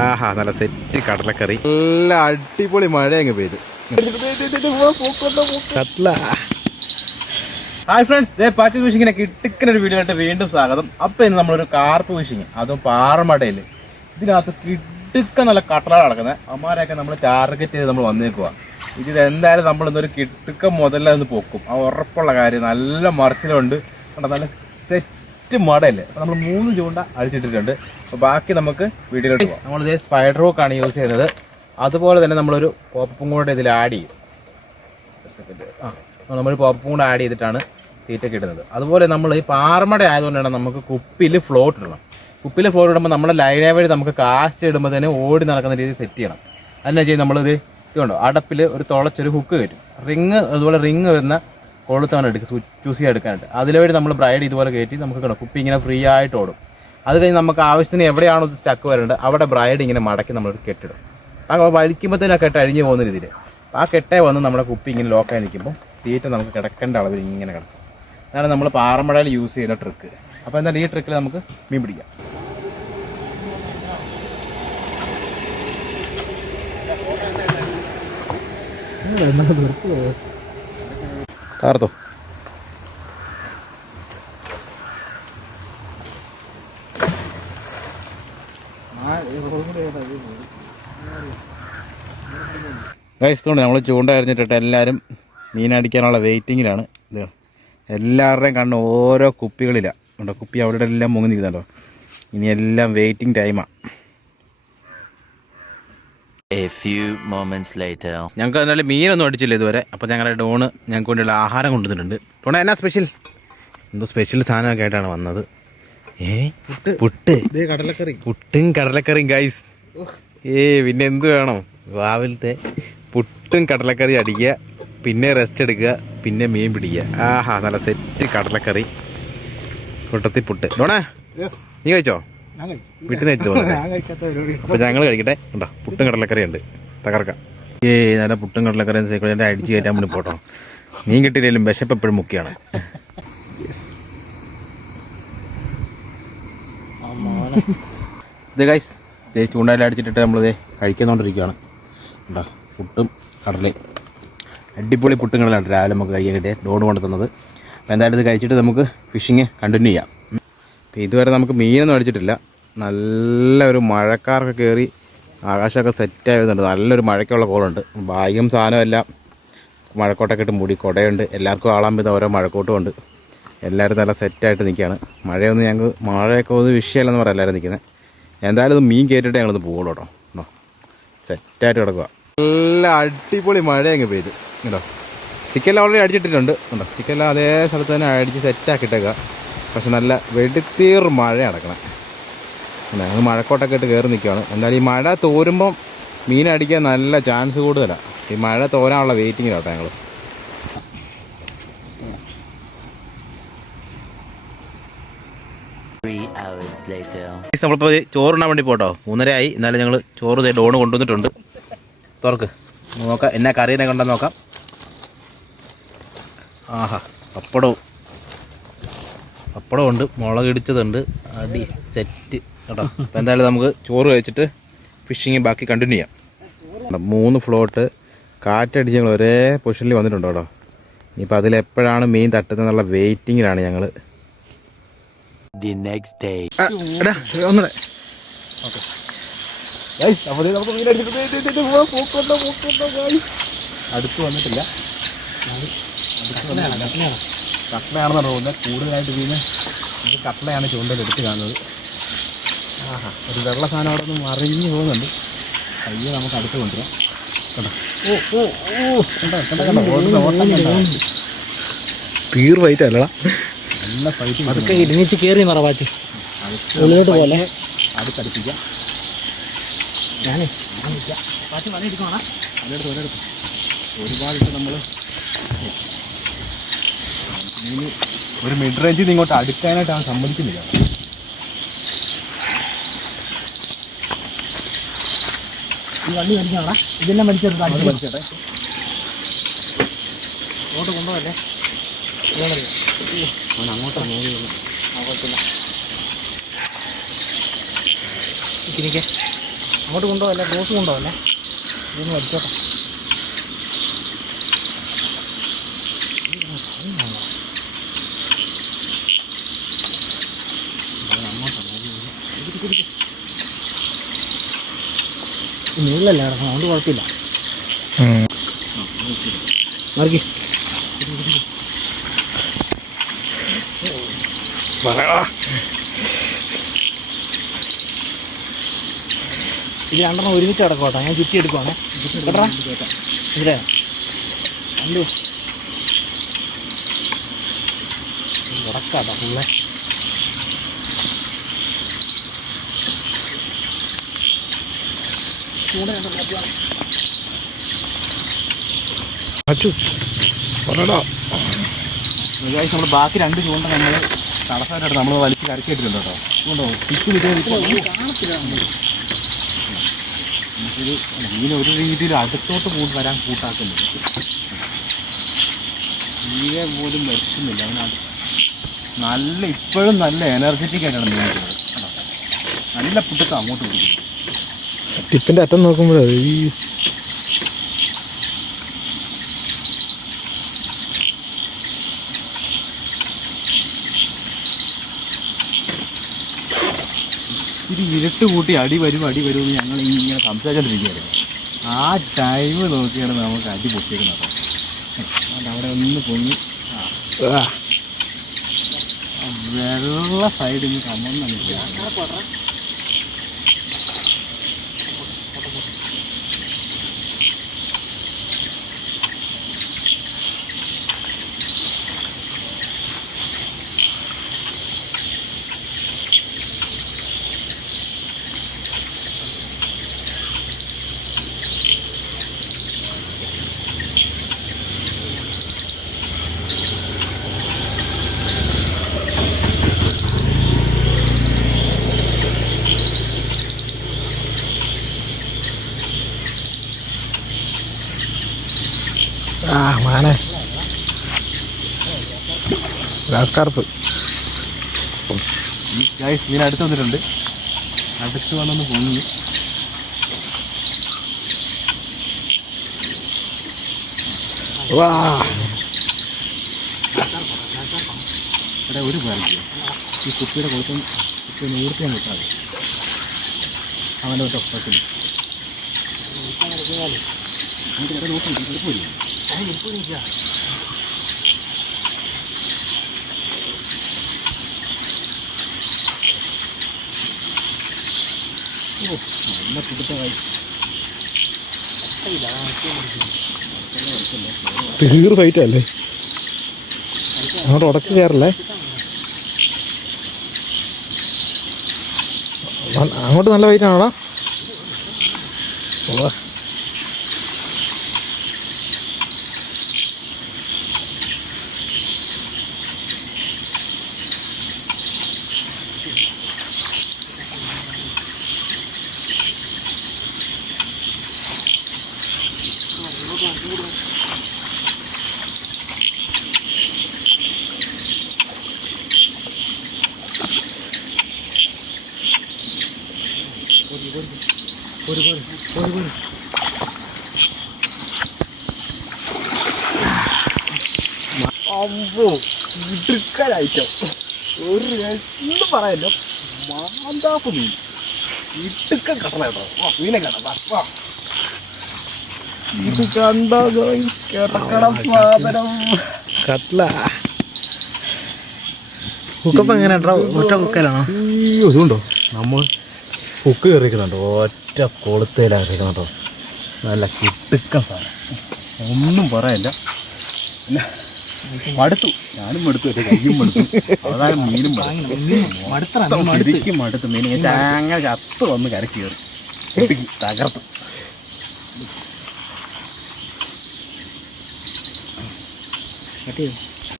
ആഹാ നല്ല സെറ്റ് കടലക്കറി. നല്ല അടിപൊളി മഴ അങ്ങ് പെയ്ത്. ഹായ് ഫ്രണ്ട്സ് ദേ പാച്ചു ഫിഷിങ്ങിനെ കിട്ടിക്കുന്ന ഒരു വീഡിയോ ആയിട്ട് വീണ്ടും സ്വാഗതം. അപ്പൊ ഇന്ന് നമ്മളൊരു കാർപ്പ് ഫിഷിങ് അതും പാറമടയിൽ ഇതിനകത്ത് കിട്ടുക്ക നല്ല കട്ടലാണ് നടക്കുന്നത് അമ്മാരെയൊക്കെ നമ്മൾ ടാർഗറ്റ് ചെയ്ത് നമ്മൾ വന്നേക്കുക ഇത് എന്തായാലും നമ്മൾ ഇന്നൊരു കിട്ടുക്ക മുതലൊന്ന് പൊക്കും. ആ ഉറപ്പുള്ള കാര്യം നല്ല മറിച്ചിലുണ്ട്. നല്ല സെറ്റ് മടയല്ലേ അപ്പൊ നമ്മൾ മൂന്ന് ചൂണ്ട അഴിച്ചിട്ടിട്ടുണ്ട് അപ്പൊ ബാക്കി നമുക്ക് വീട്ടിലോട്ട് പോകാം നമ്മളിത് സ്പൈഡർ ആണ് യൂസ് ചെയ്യുന്നത്. അതുപോലെ തന്നെ നമ്മളൊരു കോപ്പും കൂടെ ഇതിൽ ആഡ് ചെയ്യും. ആ നമ്മൾ പോപ്പും കൂടെ ആഡ് ചെയ്തിട്ടാണ് തീറ്റ കിട്ടുന്നത് അതുപോലെ നമ്മൾ ഈ പാറമട ആയതുകൊണ്ടാണ് നമുക്ക് കുപ്പിയിൽ ഫ്ലോട്ട് ഇടണം. കുപ്പിയിൽ ഫ്ലോട്ട് ഇടുമ്പോൾ നമ്മുടെ ലൈനെ വഴി നമുക്ക് കാസ്റ്റ് ഇടുമ്പോൾ തന്നെ ഓടി നടക്കുന്ന രീതിയിൽ സെറ്റ് ചെയ്യണം. അതിനാ ചെയ്യും നമ്മളിത് ഇതുണ്ടോ അടപ്പിൽ ഒരു തുളച്ചൊരു ഹുക്ക് കയറ്റും. റിങ് അതുപോലെ റിങ് വരുന്ന കൊളുത്താണ് എടുക്കുക ചൂസ് ചെയ്യാൻ എടുക്കാനായിട്ട്. അതിലെ വഴി നമ്മൾ ബ്രൈഡ് ഇതുപോലെ കയറ്റി നമുക്ക് കിടക്കും. കുപ്പി ഇങ്ങനെ ഫ്രീ ആയിട്ട് ഓടും. അത് കഴിഞ്ഞ് നമുക്ക് ആവശ്യത്തിന് എവിടെയാണോ സ്റ്റക്ക് വരേണ്ടത് അവിടെ ബ്രൈഡ് ഇങ്ങനെ മടക്കി നമ്മൾ കെട്ടിടും. ആ വലിക്കുമ്പോഴത്തേനും ആ കെട്ട് അഴിഞ്ഞു പോകുന്ന രീതിയിൽ ആ കെട്ടേ വന്ന് നമ്മുടെ കുപ്പി ഇങ്ങനെ ലോക്കായി നിൽക്കുമ്പോൾ തീറ്റ നമുക്ക് കിടക്കേണ്ട അളവിൽ ഇങ്ങനെ കിടക്കും. അതാണ് നമ്മൾ പാറമടയിൽ യൂസ് ചെയ്യുന്ന ട്രിക്ക് അപ്പോൾ എന്തായാലും ഈ ട്രിക്കിൽ നമുക്ക് മീൻ പിടിക്കാം. തകർത്തോ തോണ്ട് നമ്മൾ ചൂണ്ട അരിഞ്ഞിട്ടിട്ട് എല്ലാവരും മീനടിക്കാനുള്ള വെയിറ്റിങ്ങിലാണ്. ഇത് എല്ലാവരുടെയും കണ്ണ് ഓരോ കുപ്പികളിലാണ് കുപ്പി അവിടെ എല്ലാം മുങ്ങി നിൽക്കുന്നുണ്ടോ? ഇനി എല്ലാം വെയിറ്റിംഗ് ടൈമാണ് ഞങ്ങൾക്ക് നല്ല മീനൊന്നും അടിച്ചില്ല ഇതുവരെ. അപ്പോൾ ഞങ്ങളുടെ ഡോണ് ഞങ്ങൾക്ക് വേണ്ടിയുള്ള ആഹാരം കൊണ്ടുവന്നിട്ടുണ്ട്. ഡോണ എന്നാ സ്പെഷ്യൽ എന്തോ സ്പെഷ്യൽ സാധനമൊക്കെ ആയിട്ടാണ് വന്നത്. ഏ? പുട്ട്. പുട്ട്. കടലക്കറി. പുട്ടും കടലക്കറിയും ഗൈസ് ഏ പിന്നെ എന്ത് വേണം? രാവിലത്തെ പുട്ടും കടലക്കറി അടിക്കുക പിന്നെ റെസ്റ്റ് എടുക്കുക പിന്നെ മീൻ പിടിക്കുക. ആഹാ നല്ല സെറ്റ് കടലക്കറി. കൂട്ടത്തിൽ പുട്ട്. ഡോണേ നീ കഴിച്ചോ? വീട്ടിൽ നിന്ന് കഴിച്ചു അപ്പോൾ ഞങ്ങൾ കഴിക്കട്ടെ. ഉണ്ടോ പുട്ടും കടലക്കറി ഉണ്ട് തകർക്കാം. ഏ നല്ല പുട്ടും കടലക്കറിയും എന്റെ അടിച്ച് കയറ്റാൻ വേണ്ടി പോട്ടോ. മീൻ കിട്ടിയില്ലെങ്കിലും വിശപ്പ് എപ്പോഴും മുക്കിയാണ് ഇത് ഗൈസ് ദേ ചൂണ്ടയിൽ അടിച്ചിട്ടിട്ട് നമ്മളിത് കഴിക്കുന്നോണ്ടിരിക്കുകയാണ് ഉണ്ടോ പുട്ടും കടലയും. അടിപൊളി പുട്ടും കടലാണ് രാവിലെ നമുക്ക് കഴിക്കാൻ കിട്ടിയത് ഡോഡ് കൊണ്ട് തന്നത് അപ്പോൾ എന്തായാലും ഇത് കഴിച്ചിട്ട് നമുക്ക് ഫിഷിങ് കണ്ടിന്യൂ ചെയ്യാം. ഇതുവരെ നമുക്ക് മീനൊന്നും അടിച്ചിട്ടില്ല. നല്ല ഒരു മഴക്കാർക്ക് കയറി ആകാശമൊക്കെ സെറ്റായി വരുന്നുണ്ട് നല്ലൊരു മഴയ്ക്കുള്ള കോളുണ്ട്. ബാഗും സാധനവും എല്ലാം മഴക്കോട്ടൊക്കെ ഇട്ട് മൂടി കുടയുണ്ട്. എല്ലാവർക്കും ആളാൻ വിധം ഓരോ മഴക്കോട്ടും ഉണ്ട്. എല്ലാവരും നല്ല സെറ്റായിട്ട് നിൽക്കുകയാണ് മഴയൊന്നും ഞങ്ങൾക്ക് മഴയൊക്കെ ഒന്ന് വിഷയമല്ലെന്ന് പറയാം എല്ലാവരും നിൽക്കുന്നത് എന്തായാലും മീൻ കയറ്റിട്ട് ഞങ്ങളൊന്ന് പോകുള്ളൂ കേട്ടോ. എന്നോ സെറ്റായിട്ട് കിടക്കുക നല്ല അടിപൊളി മഴ അങ്ങ് പെയ്ത്. കേട്ടോ സ്റ്റിക്കെല്ലാം ഓൾറെഡി അടിച്ചിട്ടിട്ടുണ്ട്. ഉണ്ടോ സ്റ്റിക്കെല്ലാം അതേ സ്ഥലത്ത് തന്നെ അടിച്ച് സെറ്റാക്കിയിട്ടേക്കുക പക്ഷെ നല്ല വെടിത്തീർ മഴ അടക്കണം അത് മഴക്കോട്ടൊക്കെ ഇട്ട് കയറി നിൽക്കുകയാണ്. എന്തായാലും ഈ മഴ തോരുമ്പം മീൻ അടിക്കാൻ നല്ല ചാൻസ് കൂടുതലാണ് ഈ മഴ തോരാനുള്ള വെയിറ്റിംഗ് കേട്ടോ ഞങ്ങൾ Three hours later. നമ്മളിപ്പോൾ ചോറുണ്ണാൻ വേണ്ടി പോട്ടോ. മൂന്നര ആയി എന്നാലും ഞങ്ങൾ ചോറ് ദേ ഡോണ് കൊണ്ടുവന്നിട്ടുണ്ട്. തുറക്ക്. നോക്കാം. എന്നാ കറിയെന്നൊക്കെ ഉണ്ടെന്ന് നോക്കാം. ആഹാ. പപ്പടവും. പപ്പടമുണ്ട് മുളക് ഇടിച്ചതുണ്ട് അടി സെറ്റ്. കേട്ടോ. അപ്പോൾ എന്തായാലും നമുക്ക് ചോറ് കഴിച്ചിട്ട് ഫിഷിങ് ബാക്കി കണ്ടിന്യൂ ചെയ്യാം. കണ്ടോ, മൂന്ന് ഫ്ലോട്ട് കാറ്റടിച്ച് ഞങ്ങൾ ഒരേ പൊസിഷനിൽ വന്നിട്ടുണ്ട് കേട്ടോ. ഇനിയിപ്പോൾ അതിലെപ്പോഴാണ് മീൻ തട്ടുന്നത് എന്നുള്ള വെയിറ്റിങ്ങിലാണ് ഞങ്ങൾ പോക്കുണ്ടോ, guys. അടുത്ത് വന്നിട്ടില്ല. കട്ട്ലയാണെന്ന് തോന്നുന്നത്. കൂടുതലായിട്ട് വീണ് ഇത് കട്ട്ലയാണ് ചൂണ്ടയിലെടുത്ത് കാണുന്നത്. ആഹാ ഒരു വെള്ള സാധനം അവിടെ നിന്ന് മറിഞ്ഞു പോകുന്നുണ്ട്. കയ്യെ നമുക്ക് അടുത്ത് കൊണ്ടുവരാം. നല്ല ഫൈറ്റ് അതൊക്കെ ഇടിഞ്ഞിച്ച് കയറി മറവാച്ചു ഉള്ളിലോട്ട് പോലെ. അടുത്തടുപ്പിക്കാം. ഞാനേ. പാച്ച് പണി എടുക്കണം അതെടുത്ത് ഒരെടുത്ത് ഒരുപാടിട്ട് നമ്മൾ ഇനി ഒരു മിഡ് റേഞ്ചിൽ നിന്ന് ഇങ്ങോട്ട് അടുക്കാനായിട്ട് അവൻ സമ്മതിക്കുന്നില്ല. ഈ മേടിക്കണോടാ ഇതെല്ലാം മേടിച്ചെടുത്ത് അത് അടിച്ചു. വലിച്ചേട്ടെ. അങ്ങോട്ട് കൊണ്ടുപോകല്ലേ അവൻ അങ്ങോട്ടാണ് നോക്കിയത് അങ്ങോട്ട് കൊണ്ടുപോകല്ലേ ക്രോസ് കൊണ്ടുപോകല്ലേ ഇതൊന്ന് വലിച്ചോട്ടെ. കിടക്കണം അതുകൊണ്ട് കുഴപ്പമില്ല. ഇത് രണ്ടെണ്ണം ഒരുമിച്ച് കിടക്കോട്ടെ ഞാൻ ചുറ്റി എടുക്കുവാണേ. കേട്ടാ ഇതിലെ. കണ്ടു. കിടക്കാട്ടോ ഫുള്ളേ നമ്മൾ ബാക്കി രണ്ട് ചൂണ്ട നമ്മൾ തടസ്സമായിട്ട് നമ്മൾ വലിച്ച് കരക്കിയിട്ടുണ്ട് കേട്ടോ. ചൂണ്ടോ നമുക്കിത് മീൻ ഒരു രീതിയിൽ അടുത്തോട്ട് കൂടി വരാൻ കൂട്ടാക്കുന്നില്ല തീരെ പോലും വരുത്തുന്നില്ല അതിനകത്ത് നല്ല ഇപ്പോഴും നല്ല എനർജറ്റിക് ആയിട്ടാണ് മീൻ നല്ല പുട്ടൊക്കെ അങ്ങോട്ട് പിടിക്കുന്നു ടിപ്പിന്റെ അറ്റം നോക്കുമ്പോഴേ ഈ ഇത്തിരി ഇരുട്ട് കൂട്ടി അടി വരും അടി വരും എന്ന് ഞങ്ങൾ ഇങ്ങനെ സംസാരിച്ചോണ്ടിരിക്കുകയായിരുന്നു. ആ ടൈം നോക്കിയാണ് നമുക്ക് അടി പൊട്ടിക്കുന്നത് അതുകൊണ്ട് അവിടെ ഒന്ന് പൊങ്ങി. വെള്ള സൈഡിൽ നിന്ന് കമ്മന്നു ആ ഈ ഗൈസ് മീൻ അടുത്ത് വന്നിട്ടുണ്ട്. അടുത്ത് വന്നൊന്ന് പൊങ്ങി. വാ. ഇവിടെ ഒരു പേർക്ക് ഈ കുപ്പിയുടെ കൊടുത്തും കുപ്പി നൂർത്തിയാൻ കിട്ടാതെ അവന്റെ ഒരു ഒപ്പത്തിൽ നോക്കി കുഴപ്പമില്ല ഓ നല്ല പിടുത്തമായി തീർ ഫൈറ്റ് അല്ലേ? അങ്ങോട്ട് ഉടക്ക് കയറല്ലേ? അങ്ങോട്ട് നല്ല ഫൈറ്റ് ആണോടാ ഉവ്വ. അമ്പോ ഇടുക്കലായിട്ടോ. ഒരു എന്ത് പറയാലോ മാന്താപ്പ് മീൻ. ഇടുക്ക കട്ടല കേട്ടോ. വാ, മീനെ കണ്ട? വാ, വാ. ഇത് കണ്ടോ? കിടക്കണം സാധനം കട്ട്ല. കുക്കപ്പ് എങ്ങനെ ഒറ്റ കുക്കലാണോ അയ്യോ ഇതുണ്ടോ? നമ്മൾ കുക്ക് കയറിക്കുന്നുണ്ട് ഒറ്റ കൊളുത്തേലാണ് കേട്ടോ. നല്ല കിട്ടുക്ക സാധനം. ഒന്നും പറയല്ല മടുത്തു. ഞാനും മടുത്തു. എന്റെ കയ്യും മടുത്തു. അതായത് മീനും മടുത്തു. ശരിക്കും മടുത്തു. മീൻ അങ്ങനെ ചത്ത് വന്ന് കരച്ചു കയറി. തകർത്തു. കട്ട് ചെയ്തു?